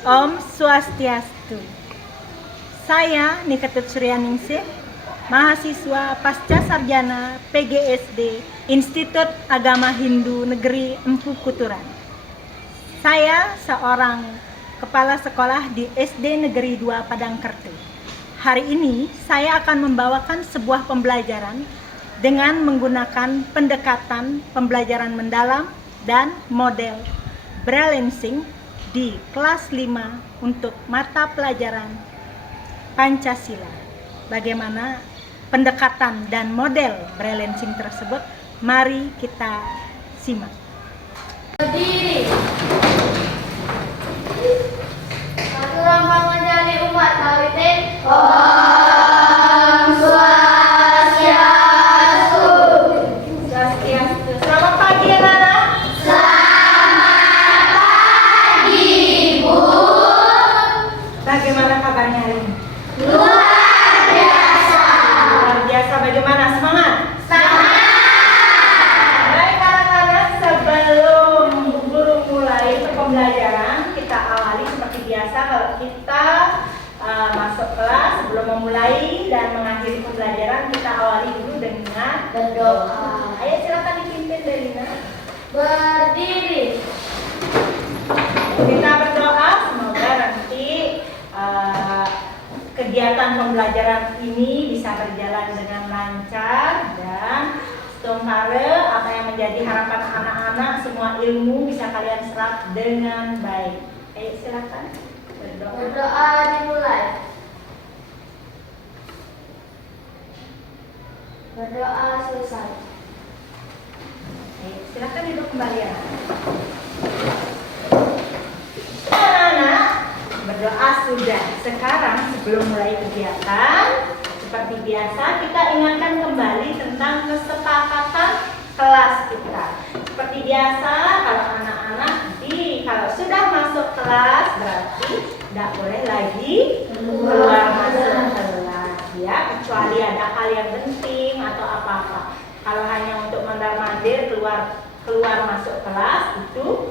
Om Swastiastu. Saya Nikatut Suryaningsih, mahasiswa pasca sarjana PGSD Institut Agama Hindu Negeri Empu Kuturan. Saya seorang kepala sekolah di SD Negeri 2 Padangkertu. Hari ini saya akan membawakan sebuah pembelajaran dengan menggunakan pendekatan pembelajaran mendalam dan model balancing di kelas 5 untuk mata pelajaran Pancasila. Bagaimana pendekatan dan model balancing tersebut? Mari kita simak. Berdiri. Satu lambang menjadi umat Tawitin. Om Swastiastu. Swastiastu. Selamat pagi anak-anak. Selamat pagi, Bu. Bagaimana kabarnya hari ini? Luar biasa. Luar biasa. Bagaimana? Semangat? Baik anak-anak, sebelum guru mulai pembelajaran, kita awali seperti biasa. Kalau kita masuk kelas, sebelum memulai dan mengakhiri pembelajaran, kita awali dulu dengan berdoa. Ayo silakan dipimpin Delina. Berdiri. Kita berdoa semoga nanti kegiatan pembelajaran ini bisa berjalan dengan lancar dan sementara apa yang menjadi harapan anak-anak, semua ilmu bisa kalian serap dengan baik. Ayo silakan berdoa. Berdoa dimulai. Berdoa selesai. Ayo silakan duduk kembali ya. Anak-anak, berdoa sudah. Sekarang sebelum mulai kegiatan, seperti biasa kita ingatkan kembali tentang kesepakatan kelas kita. Seperti biasa, kalau anak-anak kalau sudah masuk kelas berarti tidak boleh lagi keluar masuk kelas ya, kecuali ada hal yang penting atau apa-apa. Kalau hanya untuk mondar-mandir keluar masuk kelas itu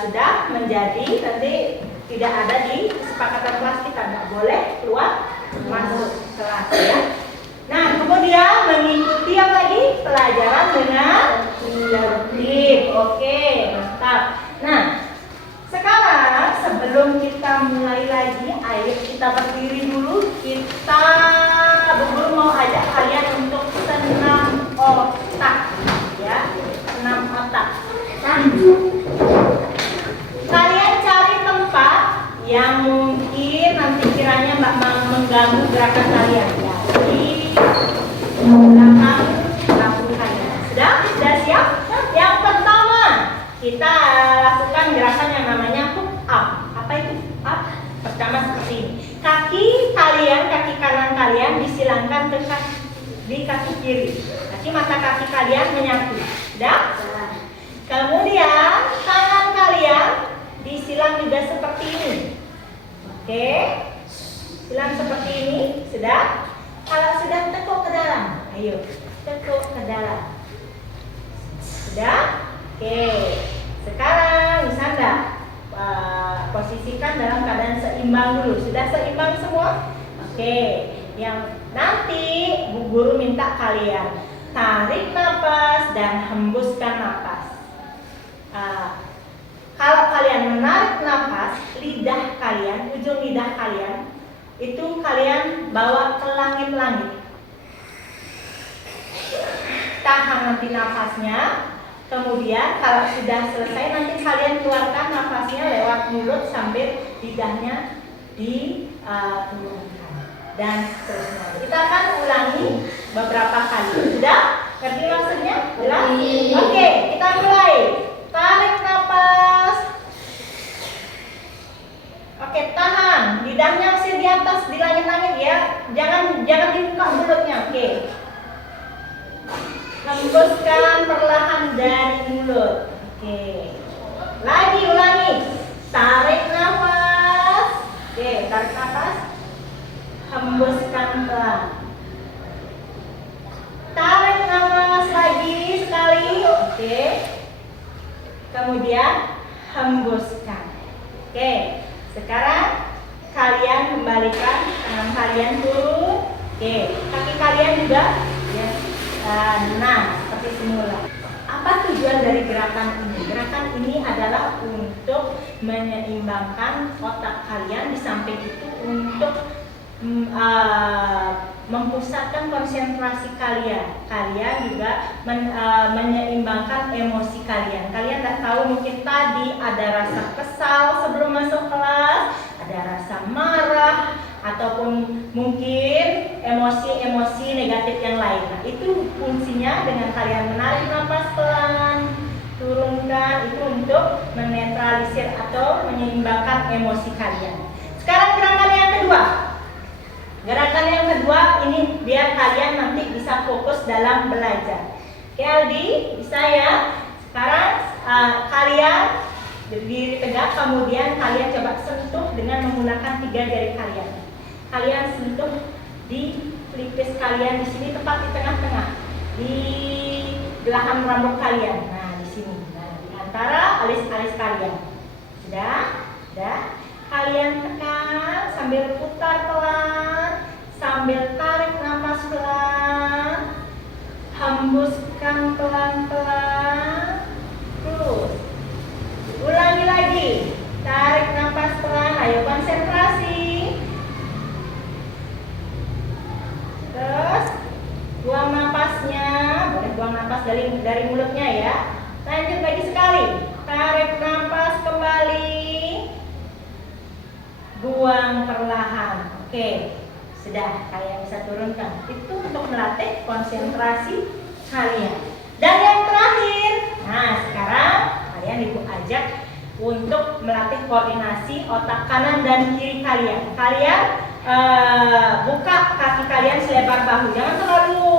sudah menjadi nanti tidak ada di kesepakatan kelas kita, tidak boleh keluar masuk kelas ya. Nah, kemudian mengikuti yang lagi pelajaran dengan tertib. Oke, mantap. Nah, sekarang sebelum kita mulai lagi, ayo kita berdiri dulu. Bu Guru mau ajak kalian untuk senam otak ya, senam otak. Kalian cari tempat yang mungkin nanti kiranya mengganggu gerakan kalian ya. Di belakang lampu kalian. Sudah siap? Yang pertama kita lakukan gerakan yang namanya hook up. Apa itu hook up? Pertama seperti ini. Kaki kanan kalian disilangkan di kaki kiri. Nanti mata kaki kalian menyatu. Sudah? Kemudian tangan kalian disilang juga seperti ini. Oke, silang seperti ini. Sudah? Kalau sudah, tekuk ke dalam. Ayo, tekuk ke dalam. Sudah? Oke. Sekarang bisa enggak posisikan dalam keadaan seimbang dulu. Sudah seimbang semua? Oke. Yang nanti Bu Guru minta kalian tarik nafas dan hembuskan nafas. Kalau kalian menarik nafas, lidah kalian, ujung lidah kalian itu kalian bawa ke langit-langit. Tahan nanti nafasnya. Kemudian kalau sudah selesai nanti kalian keluarkan nafasnya lewat mulut sambil lidahnya diturunkan dan seterusnya. Kita akan ulangi beberapa kali. Sudah? Ngerti maksudnya? Jelas? Oke, kita mulai. Tarik nafas. Oke, tahan. Lidahnya masih di atas, di langit-langit ya. Jangan dibuka mulutnya. Oke. Hembuskan perlahan dari mulut. Oke. Lagi ulangi. Tarik nafas. Oke, tarik nafas. Hembuskan pelan. Tarik nafas lagi sekali. Oke. Kemudian hembuskan. Oke. sekarang kalian kembalikan tangan kalian turun. Oke, kaki kalian juga ya. Nah, seperti semula. Apa tujuan dari gerakan ini? Gerakan ini adalah untuk menyeimbangkan otak kalian, di samping itu untuk mempusatkan konsentrasi kalian. Kalian juga menyeimbangkan emosi kalian. Kalian tak tahu, mungkin tadi ada rasa kesal sebelum masuk kelas, ada rasa marah, ataupun mungkin emosi-emosi negatif yang lain. Nah, itu fungsinya dengan kalian menarik nafas pelan, turunkan, itu untuk menetralisir atau menyeimbangkan emosi kalian. Sekarang gerakan yang kedua. Gerakan yang kedua ini biar kalian nanti bisa fokus dalam belajar. Oke Aldi, bisa ya? Sekarang kalian berdiri tegak, kemudian kalian coba sentuh dengan menggunakan 3 jari kalian. Kalian sentuh di pelipis kalian di sini, tepat di tengah-tengah, di belahan rambut kalian. Nah, di sini. Nah, di antara alis-alis kalian. Sudah? Sudah? Kalian tekan sambil putar pelan, sambil tarik nafas pelan, hembuskan pelan-pelan. Terus ulangi lagi, tarik nafas pelan, ayo konsentrasi. Terus buang napasnya, boleh buang napas dari mulutnya ya. Lanjut lagi sekali, tarik nafas kembali, buang perlahan. Oke, sudah, kalian bisa turunkan. Itu untuk melatih konsentrasi kalian. Dan yang terakhir, nah sekarang kalian ibu ajak untuk melatih koordinasi otak kanan dan kiri kalian. Kalian buka kaki kalian selebar bahu, jangan terlalu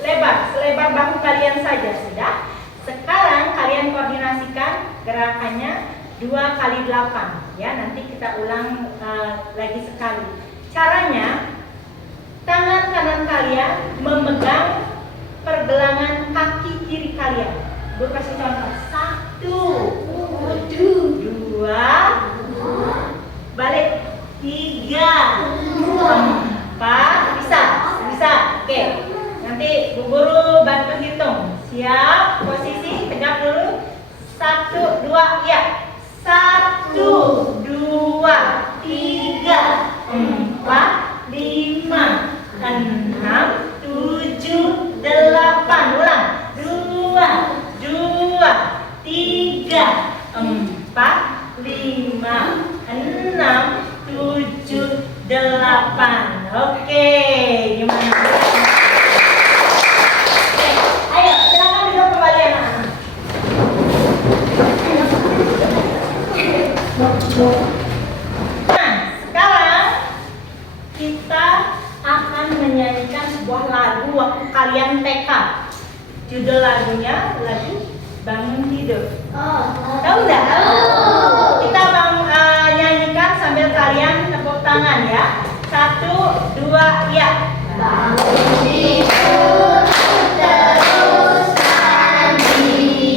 lebar, selebar bahu kalian saja. Sudah. Sekarang kalian koordinasikan gerakannya 2 kali 8 ya, nanti kita ulang lagi sekali. Caranya, tangan kanan kalian memegang pergelangan kaki kiri kalian. Bu kasih contoh. 1, 2, balik, 3, 4, bisa, oke. Nanti Bu Guru bantu hitung. Siap, posisi tegak dulu. 1, 2, ya. 1, 2, 3, 4, 5, 6, 7, 8. Ulang. 2, 3, 4, 5, 6, 7, 8. Oke, gimana? Oke, ayo silakan duduk kembali anak-anak. Nah, sekarang kita akan menyanyikan sebuah lagu waktu kalian TK. Judul lagunya lagu Bangun Tidur. Tahu nggak? Kita nyanyikan sambil kalian tepuk tangan ya. 1, 2, ya. Bangun tidur, terus mandi,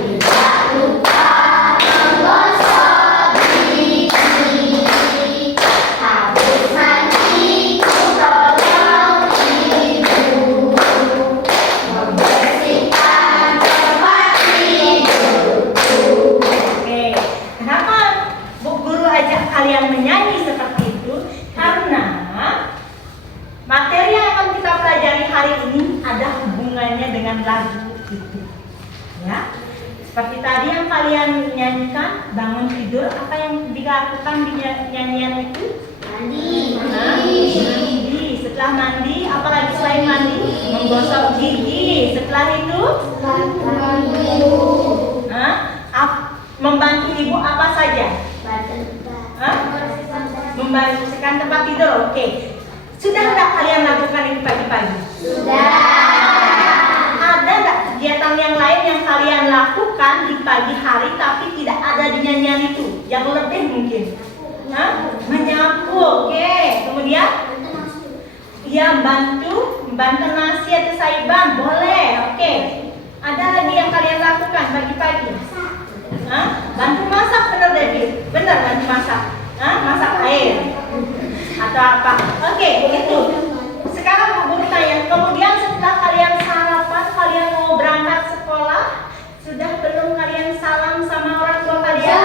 tidak lupa menggosok gigi. Habis mandi, tolong ibu membersihkan tempat tidurku. Oke, kenapa Bu Guru ajak kalian menyanyi seperti itu? Karena materi yang akan kita pelajari hari ini ada hubungannya dengan lagu itu. Ya, seperti tadi yang kalian nyanyikan, bangun tidur, apa yang dilakukan di nyanyian itu? Mandi. Mandi. Setelah mandi, apalagi selain mandi? Menggosok gigi. Setelah itu? Membantu ibu apa saja? Membersihkan tempat tidur. Oke. Sudah enggak kalian lakukan itu pagi-pagi? Sudah. Ada enggak kegiatan yang lain yang kalian lakukan di pagi hari tapi tidak ada di nyanyian itu? Yang lebih mungkin? Menyapu. Oke. Kemudian? Ya, membantu nasi atau saiban. Boleh. Oke. Ada lagi yang kalian lakukan pagi-pagi? Bantu masak, benar David? Benar kan? apa. Oke, begitu. Sekarang Bu Guru tanya, kemudian setelah kalian sarapan, kalian mau berangkat sekolah, sudah belum kalian salam sama orang tua kalian?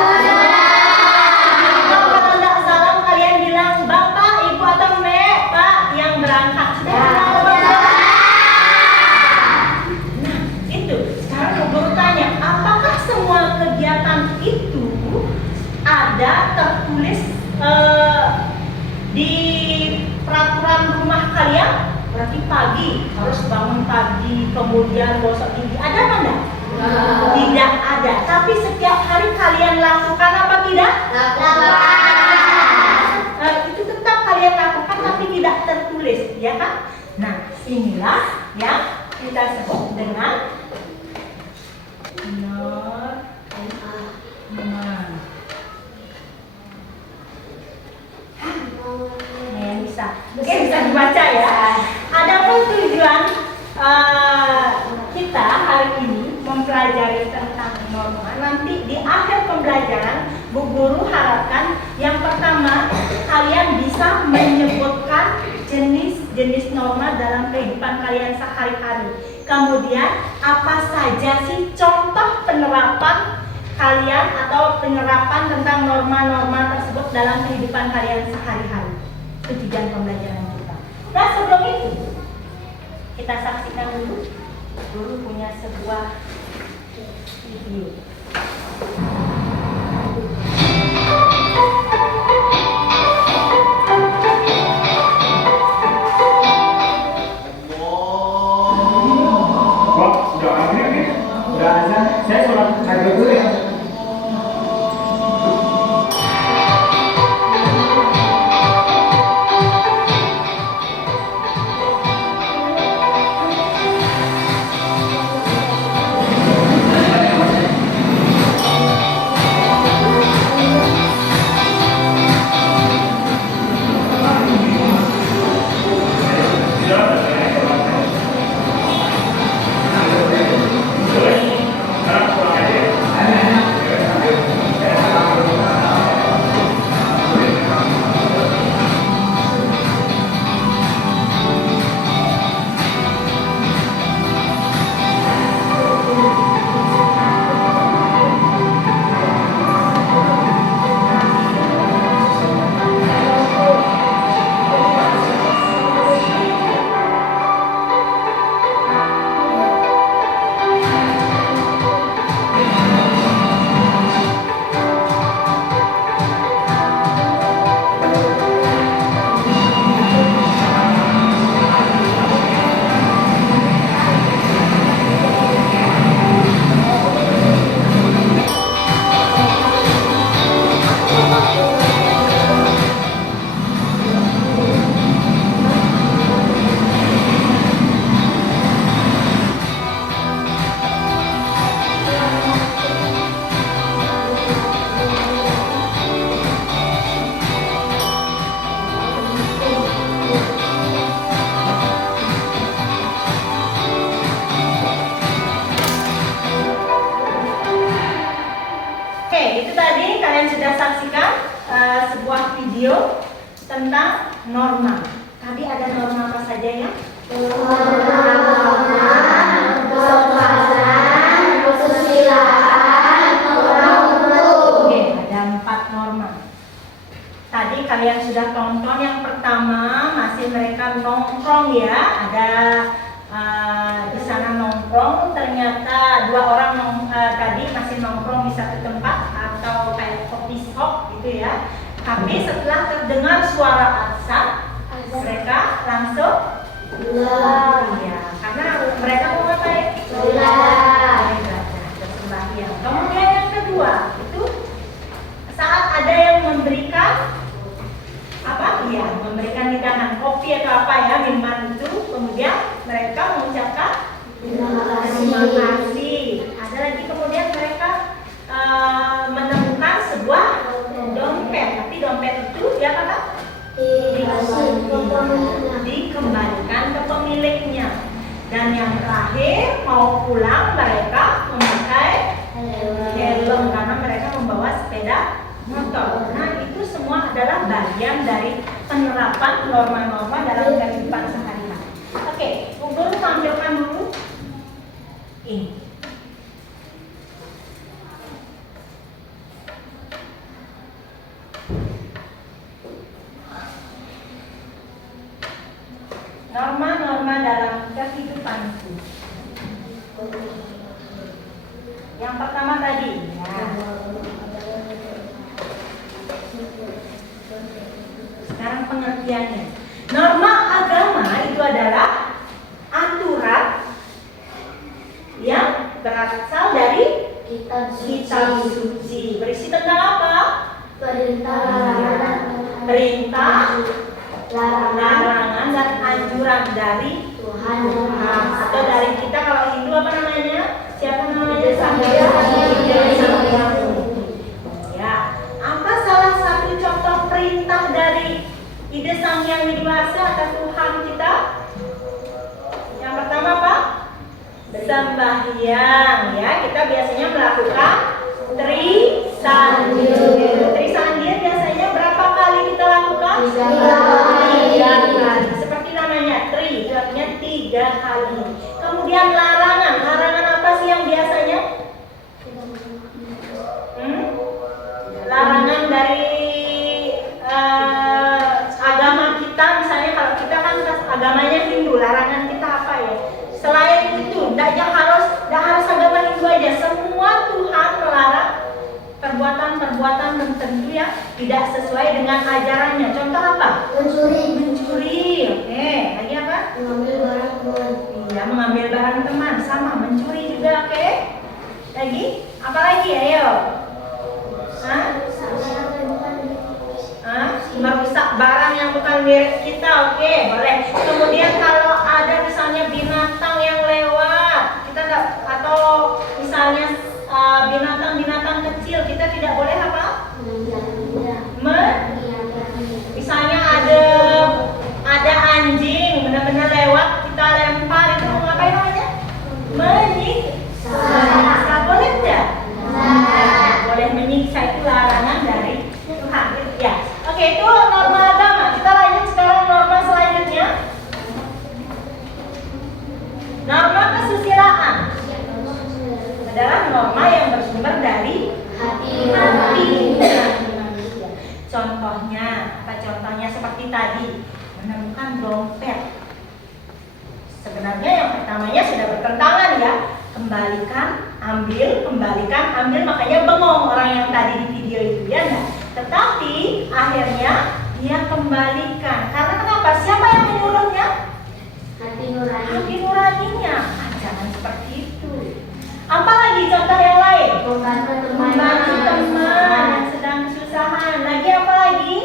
Kalau tidak salam, kalian bilang Bapak, Ibu atau Mek, Pak yang berangkat. Sudah belum? Nah, itu. Sekarang Bu Guru tanya, apakah semua kegiatan itu ada tertulis di peraturan rumah kalian? Berarti pagi harus bangun pagi, kemudian gosok gigi. Ada apa enggak? Tidak ada. Tapi setiap hari kalian lakukan apa tidak? Itu tetap kalian lakukan, tapi tidak tertulis, ya kan? Nah, inilah yang kita sebut dengan norma. Oke, bisa dibaca ya. Adapun tujuan kita hari ini mempelajari tentang norma. Nanti di akhir pembelajaran, Bu Guru harapkan yang pertama kalian bisa menyebutkan jenis-jenis norma dalam kehidupan kalian sehari-hari. Kemudian apa saja sih contoh penerapan kalian atau penerapan tentang norma-norma tersebut dalam kehidupan kalian sehari-hari. Itu tujuan pembelajaran kita. Nah, sebelum itu kita saksikan dulu. Guru punya sebuah video. Wah, sudah maghrib nih. Udah azan. Saya sholat maghrib dulu ya. Sudah saksikan sebuah video tentang norma. Tadi ada norma apa saja ya? Oke, ada 4 norma. Tadi kalian sudah tonton yang pertama, masih mereka nongkrong ya. Ada di sana nongkrong, ternyata 2 orang tadi masih nongkrong di satu tempat atau kayak coffee shop gitu ya. Tapi setelah terdengar suara azan, mereka langsung iya, karena mereka mau ngapain? Bersembahyang. Kemudian yang kedua itu saat ada yang memberikan apa? Iya, memberikan hidangan kopi atau apa ya, minuman itu, kemudian mereka mengucapkan terima kasih. Ada lagi kemudian mereka menemukan sebuah dompet, tapi dompet itu dia apa? Dikembalikan ke pemiliknya. Dan yang terakhir mau pulang mereka memakai helm karena mereka membawa sepeda motor. Nah, itu semua adalah bagian dari penerapan norma-norma dalam kehidupan sehari-hari. Oke, Bu Guru tampilkan dulu ini. Norma-norma dalam kehidupanku. Yang pertama tadi, ya. Sekarang pengertiannya. Norma agama itu adalah aturan yang berasal dari kitab suci. Berisi tentang apa? Perintah, larangan, dan anjuran dari Tuhan atau dari kita. Kalau Hindu apa namanya? Siapa namanya? Sang Ya, apa salah satu contoh perintah dari ide Sang Hyang Widi-Wasa atau Tuhan kita? Yang pertama apa? Sembahyang, ya. Kita biasanya melakukan Trisandir. Trisandir biasanya berapa kali kita lakukan? 3 kali. Seperti namanya tri, itu artinya 3 kali. Kemudian larangan. Larangan apa sih yang biasanya? Larangan dari agama kita, misalnya kalau kita kan agamanya Hindu, larangan kita apa ya? Selain itu, tidak harus agama Hindu aja. Semua Tuhan melarang perbuatan-perbuatan tertentu yang tidak sesuai dengan ajarannya. Contoh apa? Mencuri. Oke, lagi apa? Mengambil barang teman. Iya, mengambil barang teman, sama mencuri juga. Oke. Lagi? Apa lagi? Ayo. Merusak barang yang bukan milik kita. Oke, boleh. Kemudian kalau ada misalnya binatang yang lewat, kita nggak, atau misalnya binatang-binatang kecil, kita tidak boleh apa? Misalnya ada anjing benar-benar lewat, kita lempar, itu ngapain namanya? Menyiksa. Boleh tidak? Boleh menyiksa, itu larangan dari Tuhan. Ya. Oke, itu norma agama. Kita lanjut sekarang norma selanjutnya. Norma kesusilaan adalah norma yang bersumber dari hati manusia. Contohnya, apa contohnya? Seperti tadi, menemukan dompet. Sebenarnya yang pertamanya sudah bertentangan, ya. Kembalikan, ambil, makanya bengong orang yang tadi di video itu, ya enggak? Tetapi akhirnya dia kembalikan. Karena kenapa? Siapa yang menyuruhnya? Hati nurani. Nuraninya. Jangan seperti itu. Apalagi contoh yang lain? Membantu teman yang sedang kesusahan. Lagi apa lagi?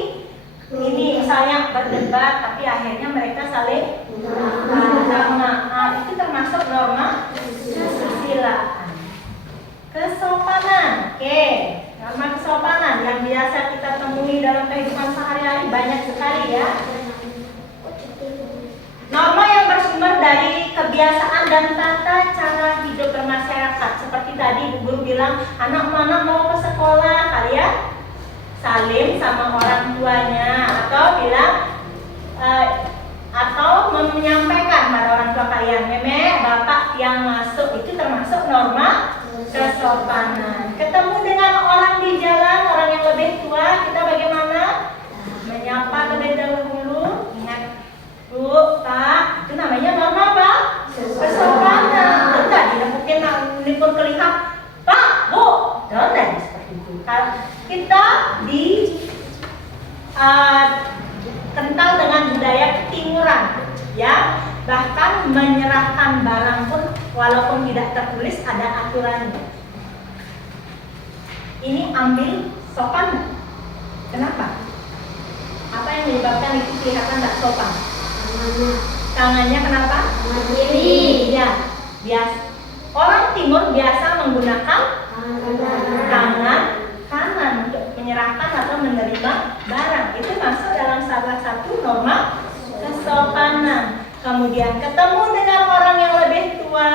Ini misalnya berdebat, tapi akhirnya mereka saling minta maaf. Itu termasuk norma kesusilaan. Kesopanan. Oke. Norma kesopanan yang biasa kita temui dalam kehidupan sehari-hari banyak sekali, ya. Norma yang bersumber dari kebiasaan dan tata cara hidup bermasyarakat. Seperti tadi Bu Guru bilang, anak mana mau ke sekolah, kalian salim sama orang tuanya, atau bilang atau menyampaikan pada orang tua kalian, meme, bapak yang masuk. Itu termasuk norma kesopanan. Ketemu dengan orang di jalan, orang yang lebih tua, kita bagaimana? Menyapa terlebih dahulu. Ingat, Bu, Pak, itu namanya norma apa? Kesopanan. Enggak mungkin nelpon ke lihat, Pak, Bu, dan seperti itu. Kalau kita kental dengan budaya ketimuran, ya, bahkan menyerahkan barang pun walaupun tidak tertulis ada aturannya. Ini ambil sopan. Kenapa? Apa yang menyebabkan itu kelihatan tidak sopan? Tangannya kenapa? Kiri. Ya, biasa. Orang Timur biasa menggunakan tangan kanan untuk menyerahkan atau menerima barang. Itu masuk dalam salah satu norma kesopanan. Kemudian ketemu dengan orang yang lebih tua,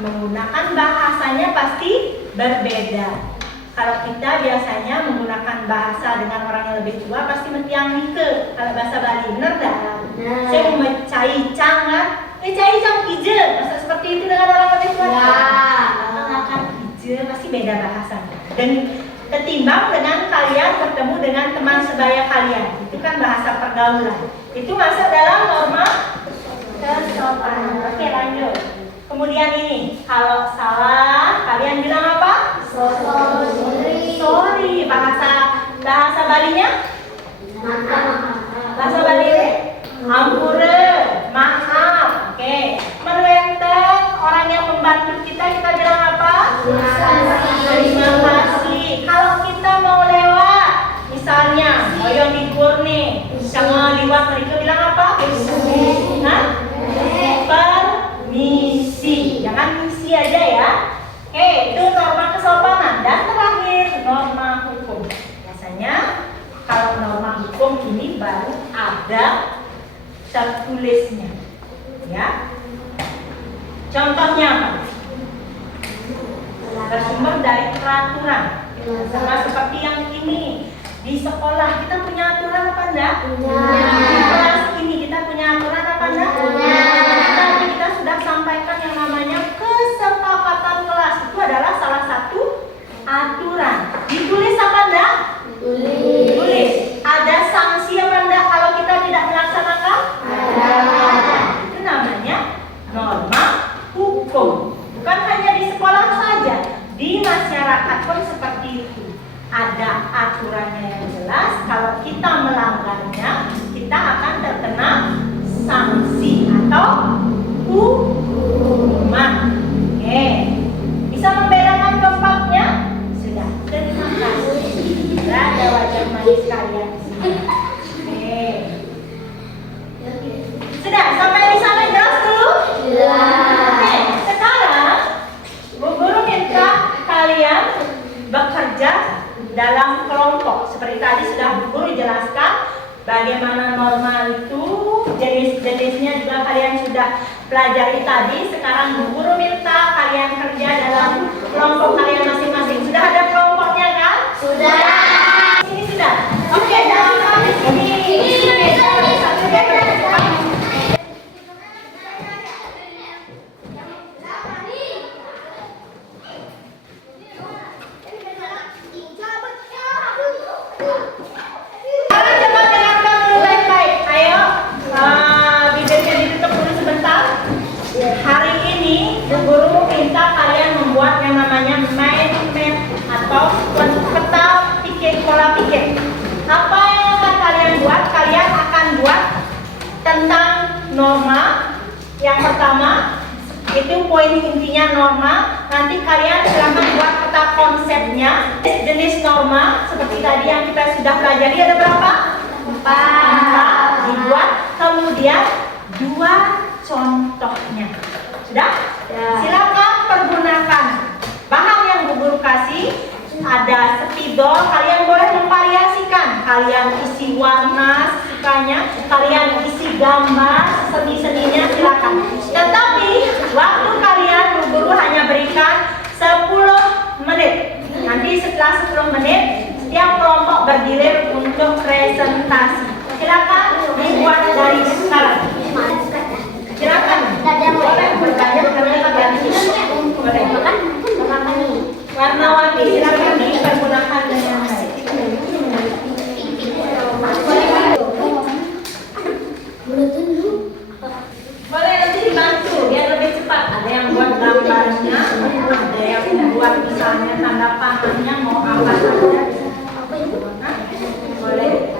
menggunakan bahasanya pasti berbeda. Kalau kita biasanya menggunakan bahasa dengan orang yang lebih tua pasti metiang nike. Kalau bahasa Bali, bener dah? Benar. Saya mau cai cang kan? Cai cang ije. Masa seperti itu dengan orang lebih tua? Akan ije, pasti beda bahasanya. Dan ketimbang dengan kalian bertemu dengan teman sebaya kalian, itu kan bahasa pergaulan. Itu masuk dalam norma kesopanan. Oke, lanjut. Kemudian ini, kalau salah kalian bilang apa? Sorry. Bahasa Balinya? Bahasa Bali ampure, maaf. Oke. Menuenteng orang yang membantu kita bilang apa? Terima kasih. Kalau kita mau lewat, misalnya moyong dikur nih, jangan liwat mereka bilang apa? Permisi. Jangan misi aja ya. Oke, itu norma kesopanan. Dan terakhir, norma hukum. Biasanya kalau norma hukum ini baru ada tertulisnya. Ya. Contohnya apa? Bersumber dari peraturan. Sama seperti yang ini. Di sekolah kita punya aturan apa enggak? Di kelas ini kita punya aturan apa enggak? Tadi kita sudah sampaikan yang namanya kesepakatan kelas. Itu adalah salah satu aturan. Ditulis apa enggak? Ditulis. Ada sanksi apa enggak kalau kita tidak melaksanakan? Ada. Itu namanya norma hukum. Bukan hanya di sekolah saja, di masyarakat pun seperti itu. Ada aturannya yang jelas. Kalau kita melanggarnya, kita akan terkena sanksi atau hukuman. Oke, bisa membedakan keempatnya? Sudah. Terima kasih. Sudah ada wajah manis kalian di sini. Oke. Sudah sampai di sana jelas dulu? Oke, sekarang Bu Guru minta kalian bekerja dalam kelompok. Seperti tadi sudah Bu Guru jelaskan bagaimana norma itu, jenis-jenisnya juga kalian sudah pelajari tadi. Sekarang Bu Guru minta kalian kerja dalam kelompok kalian masing-masing. Sudah ada kelompoknya kan? Sudah. Ini sudah. Oke, jangan di sini. Norma yang pertama itu poin intinya norma. Nanti kalian silahkan buat peta konsepnya. Jenis norma seperti tadi yang kita sudah pelajari ada berapa? 4 dibuat. Kemudian 2 contohnya. Sudah? Silakan pergunakan bahan yang Bu Guru kasih. Ada spidol, kalian boleh memvariasikan. Kalian isi warna sukanya, kalian isi gambar seni-seninya, silakan. Tetapi waktu kalian Bu Guru hanya berikan 10 menit. Nanti setelah 10 menit setiap kelompok bergilir untuk presentasi. Silakan dibuat dari sekarang. Silakan. Boleh bertanya karena kalian boleh. Warna-warni silakan dipergunakan dengan baik. Boleh nanti dibantu biar lebih cepat. Ada yang buat gambarnya, ada yang membuat misalnya tanda panahnya mau apa saja. Boleh.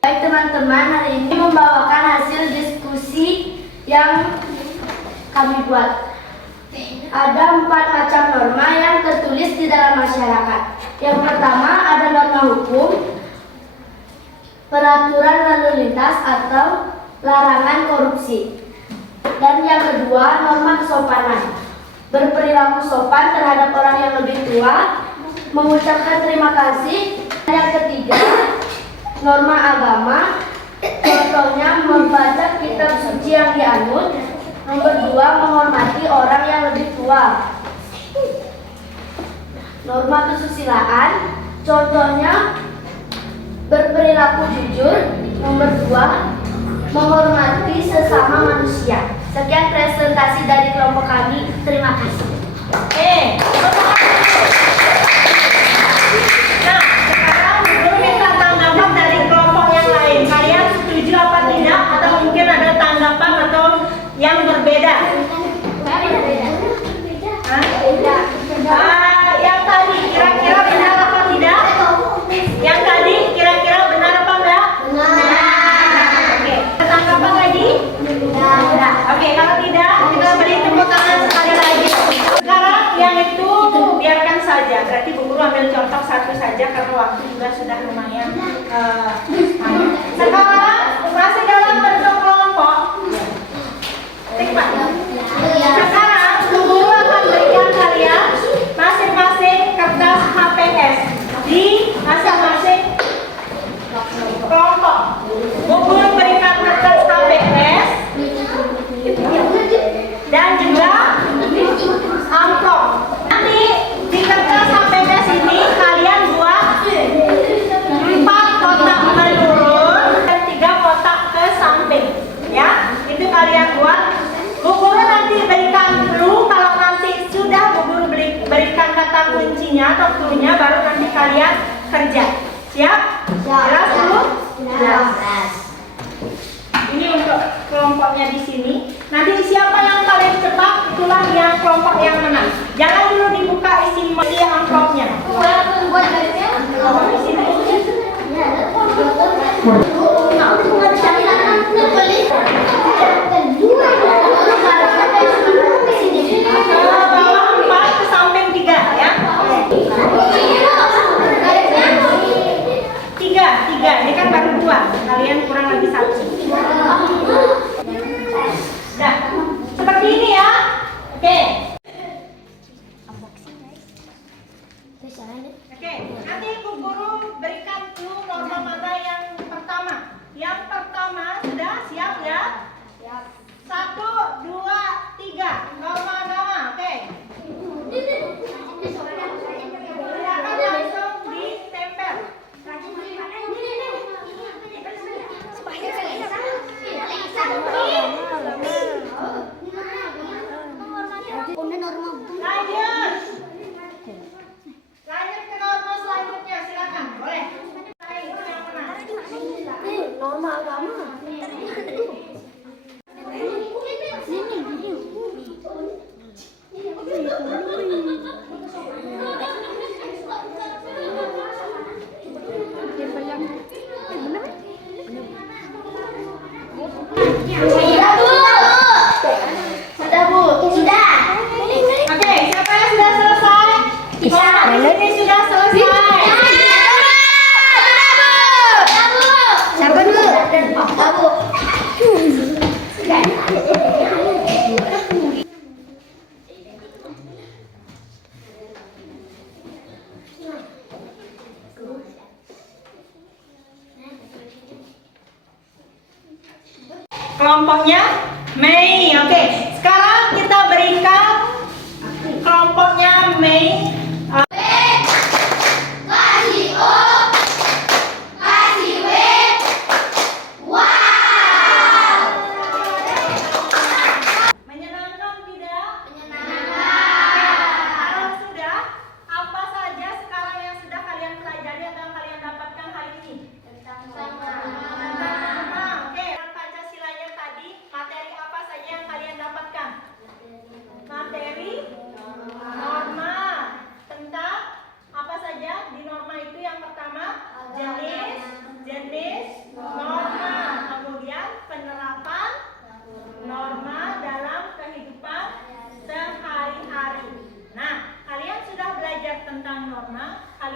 Baik teman-teman, hari ini membawakan hasil diskusi yang kami buat. Ada 4 macam norma yang tertulis di dalam masyarakat. Yang pertama ada norma hukum, peraturan lalu lintas atau larangan korupsi. Dan yang kedua norma kesopanan, berperilaku sopan terhadap orang yang lebih tua, mengucapkan terima kasih. Dan yang ketiga norma agama, contohnya membaca kitab suci yang dianut. Nomor 2, menghormati orang yang lebih tua. Norma kesusilaan, contohnya berperilaku jujur. Nomor 2, menghormati sesama manusia. Sekian presentasi dari kelompok kami. Terima kasih. Nah, sekarang guru minta tanggapan dari kelompok yang lain. Kalian setuju apa tidak? Atau mungkin ada tanggapan atau yang berbeda? Yang tadi kira-kira benar apa tidak? Yang tadi kira-kira benar apa enggak? Benar. Oke, tanggapan lagi? Tidak. Oke, kalau tidak kita beri tepuk tangan sekali lagi. Sekarang yang itu biarkan saja. Berarti Bu Guru ambil contoh satu saja karena waktu juga sudah lumayan banyak. Sekarang masih dalam bentuk kelompok. Sekarang Bu Guru akan berikan kalian masing-masing kertas HPS di masing-masing kelompok. Bu Guru berikan kertas HPS dan juga amplop. Nanti di kertas HPS ini kalian buat 4 kotak menurun dan 3 kotak ke samping. Ya, itu kalian buat. Bu Guru nanti berikan clue. Kalau nanti sudah Bu Guru berikan kata kuncinya atau clue-nya, baru nanti kalian kerja. Siap? Jelas dulu? Jelas. Ini untuk kelompoknya di sini. Nanti siapa yang paling cepat itulah yang kelompok yang menang. Jangan dulu dibuka isi amplopnya. Di sini. Bawah 4 ke samping 3 ya. 3. Ini kan baru 2. Kalian kurang lagi 1. Nah, seperti ini ya. Oke. Oke, nanti Bu Guru berikan clue norma mana yang pertama. Yang pertama sudah siap ya? Siap. 1, 2, 3. Norma agama. Oke. Silakan langsung ditempel. Lanjut ke norma selanjutnya, silakan. Boleh. Itu yang mana? Norma agama. Sudah Bu. Sudah. Oke, siapa yang sudah selesai? Ini sudah selesai. Siapa dulu? Aku. Kelompoknya Mei. Oke, sekarang kita berikan kelompoknya Mei. Kasih O, kasih W, wow.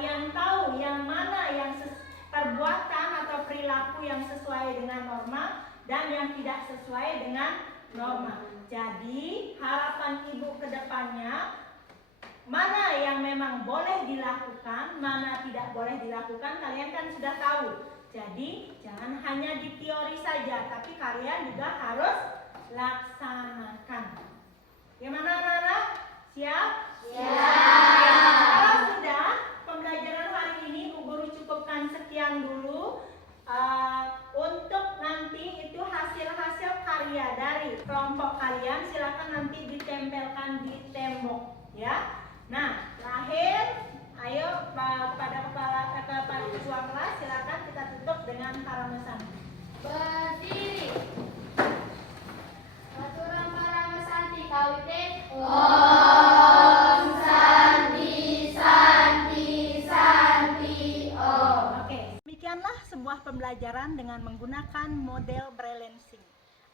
kalian tahu yang mana yang perbuatan atau perilaku yang sesuai dengan norma dan yang tidak sesuai dengan norma. Jadi harapan ibu ke depannya, mana yang memang boleh dilakukan, mana tidak boleh dilakukan, kalian kan sudah tahu. Jadi jangan hanya di teori saja, tapi kalian juga harus laksanakan. Gimana anak-anak? Siap? Siap. Kalau sudah, pembelajaran hari ini Bu Guru cukupkan sekian dulu. Untuk nanti itu hasil-hasil karya dari kelompok kalian silakan nanti ditempelkan di tembok, ya. Nah, terakhir, ayo kepada ketua kelas silakan kita tutup dengan Paramesan. Berdiri. Aturan Paramesanti kawitin. Oke, demikianlah sebuah pembelajaran dengan menggunakan model Braillensing.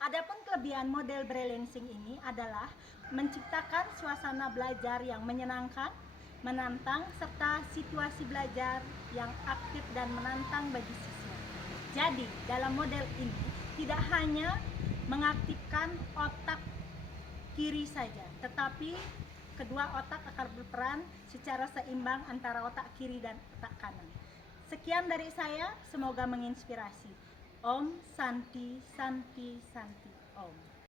Adapun kelebihan model Braillensing ini adalah menciptakan suasana belajar yang menyenangkan, menantang, serta situasi belajar yang aktif dan menantang bagi siswa. Jadi, dalam model ini tidak hanya mengaktifkan otak kiri saja, tetapi kedua otak akan berperan secara seimbang antara otak kiri dan otak kanan. Sekian dari saya, semoga menginspirasi. Om Santi Santi Santi Om.